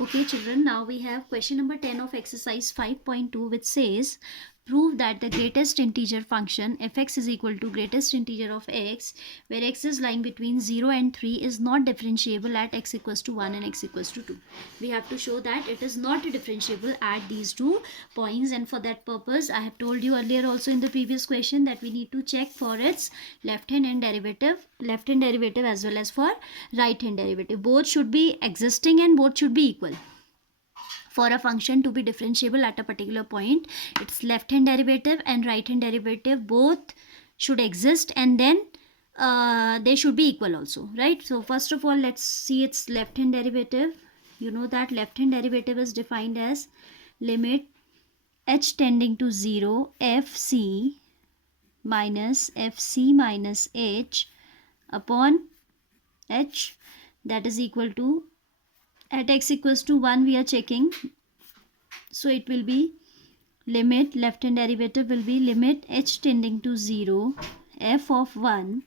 Okay, children, now we have question number 10 of exercise 5.2, which says prove that the greatest integer function fx is equal to greatest integer of x, where x is lying between 0 and 3, is not differentiable at x equals to 1 and x equals to 2. We have to show that it is not differentiable at these 2 points, and for that purpose I have told you earlier also in the previous question that we need to check for its left hand derivative as well as for right hand derivative. Both should be existing and both should be equal. For a function to be differentiable at a particular point, its left hand derivative and right hand derivative both should exist, and then they should be equal also, right? So first of all, let's see its left hand derivative. You know that left hand derivative is defined as limit h tending to 0 fc minus h upon h, that is equal to, at x equals to 1 we are checking, so it will be limit, left hand derivative will be limit h tending to 0 f of 1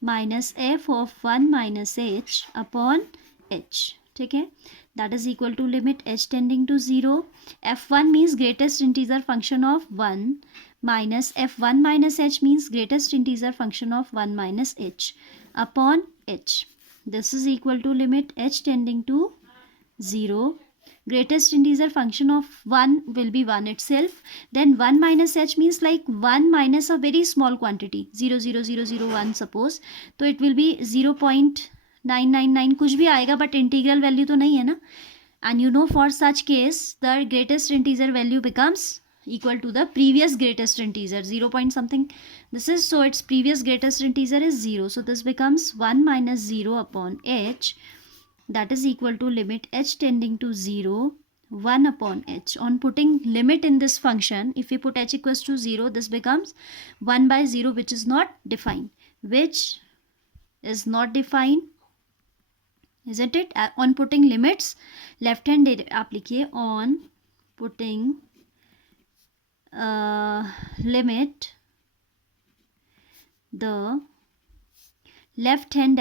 minus f of 1 minus h upon h. ठीक है, that is equal to limit h tending to 0, f1 means greatest integer function of 1 minus f1 minus h means greatest integer function of 1 minus h upon h. This is equal to limit h tending to 0, greatest integer function of 1 will be 1 itself, then 1 minus h means like 1 minus a very small quantity 0.00001 suppose, तो it will be 0.999 कुछ भी आएगा, but integral value तो नहीं है ना. And you know, for such case the greatest integer value becomes equal to the previous greatest integer 0 point something, this is, so its previous greatest integer is 0, so this becomes 1 minus 0 upon h, that is equal to limit h tending to 0 1 upon h. On putting limit in this function, if we put h equals to 0, this becomes 1 by 0, which is not defined, isn't it? On putting limits, left hand आप लिखिए, on putting limit, the left hand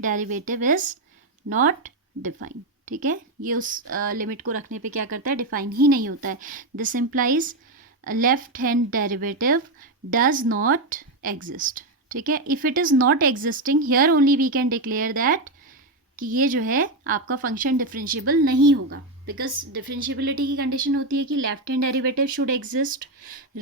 derivative is not defined. ठीक है, ये उस limit को रखने पे क्या करता है, डिफाइन ही नहीं होता है. This implies left hand derivative does not exist. ठीक है, if it is not existing, here only we can declare that कि ये जो है आपका फंक्शन डिफरेंशिएबल नहीं होगा, बिकॉज डिफरेंशिएबिलिटी की कंडीशन होती है कि left hand derivative should exist,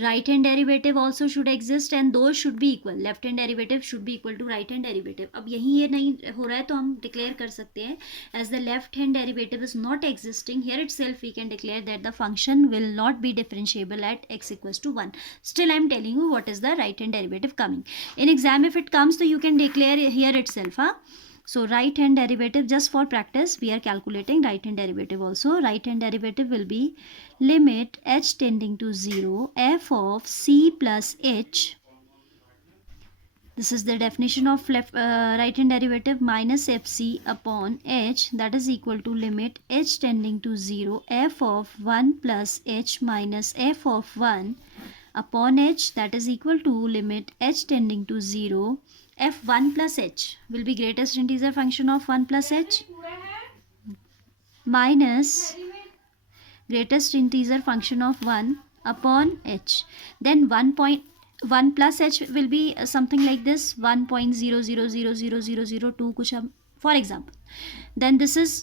right hand derivative also should exist, and two should be equal. Left hand derivative should be equal to right hand derivative. अब यही ये नहीं हो रहा है, तो हम डिक्लेयर कर सकते हैं as the left hand derivative is not existing, here itself we can declare that the function will not be differentiable at x equals to 1. Still I am telling you what is the right hand derivative coming in exam. If it comes, so you can declare here itself. So right hand derivative, just for practice we are calculating right hand derivative also. Right hand derivative will be limit h tending to 0 f of c plus h, this is the definition of right hand derivative, minus fc upon h, that is equal to limit h tending to 0 f of 1 plus h minus f of 1 upon h, that is equal to limit h tending to 0 f1 plus h will be greatest integer function of 1 plus h minus greatest integer function of 1 upon h, then 1 plus h will be something like this 1.00000002 kuch for example. Then this is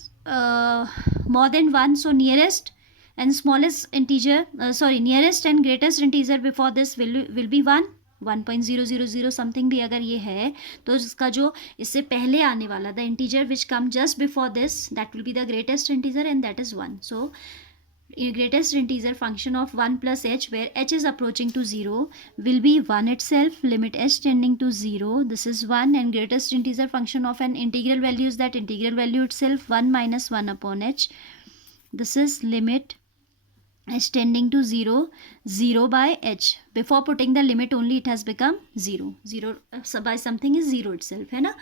more than 1, so nearest and smallest integer, nearest and greatest integer before this will be 1.000 something भी अगर ये है, तो इसका जो इससे पहले आने वाला the integer which come just before this, that will be the greatest integer and that is 1. So greatest integer function of 1 plus h, where h is approaching to 0, will be 1 itself. Limit h tending to 0, this is 1, and greatest integer function of an integral value is that integral value itself, 1 minus 1 upon h. This is limit h tending to 0 by h. Before putting the limit only it has become 0 by something is 0 itself, है ना.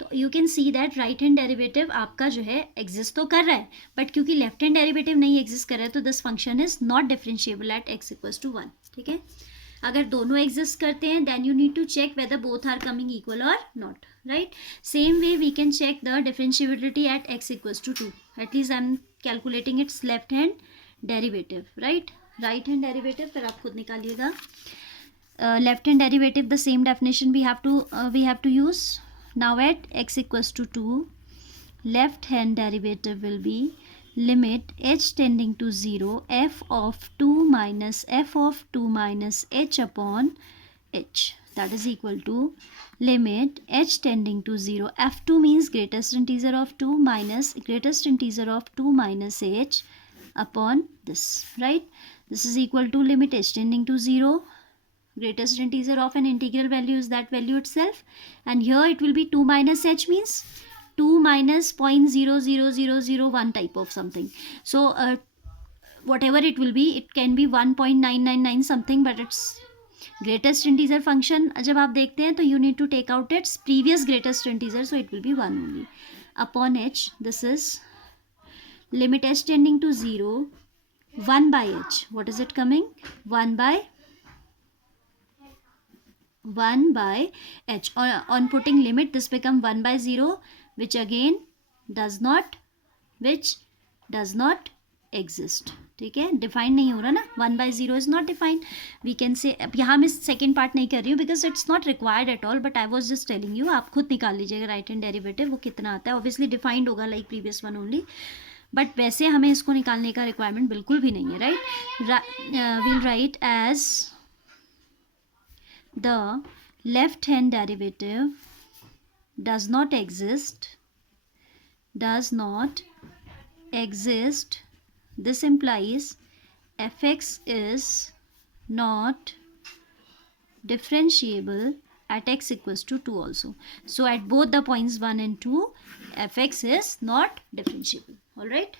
तो you can see that right hand derivative आपका जो है exist तो कर रहा है, but क्योंकि left hand derivative नहीं exist कर रहा है, तो this function is not differentiable at x equals to 1. ठीक है, अगर दोनों एग्जिस्ट करते हैं then you need to check whether both are coming equal और not, right. Same way we can check the differentiability at x equals to 2. At least I am calculating its left hand derivative, right. Right hand derivative फिर आप खुद निकालिएगा. Left hand derivative the same definition we have to use. Now at x equals to 2, left hand derivative will be limit h tending to 0 f of 2 minus f of 2 minus h upon h, that is equal to limit h tending to 0, f2 means greatest integer of 2 minus greatest integer of 2 minus h upon this, right. This is equal to limit h tending to 0, greatest integer of an integral value is that value itself, and here it will be 2 minus h means 2 minus 0.00001 type of something. So whatever it will be, it can be 1.999 something, but it's greatest integer function. जब आप देखते हैं तो you need to take out its previous greatest integer, so it will be 1 only upon h. This is limit h tending to 0, 1 by h. What is it coming? 1 by h. On putting limit, this become 1 by 0, which again does not exist. ठीक है, define नहीं हो रहा ना. 1 by 0 is not defined. We can say, अब यहाँ मैं second part नहीं कर रही हूँ because it's not required at all, but I was just telling you. आप खुद निकाल लीजिएगा राइट हैंड डेरिवेटिव, वो कितना आता है. ऑब्वियसली डिफाइंड होगा like previous one only, but वैसे हमें इसको निकालने का रिक्वायरमेंट बिल्कुल भी नहीं है, right. Will write as the left hand derivative does not exist. This implies fx is not differentiable at x equals to 2 also. So at both the points 1 and 2, fx is not differentiable. All right.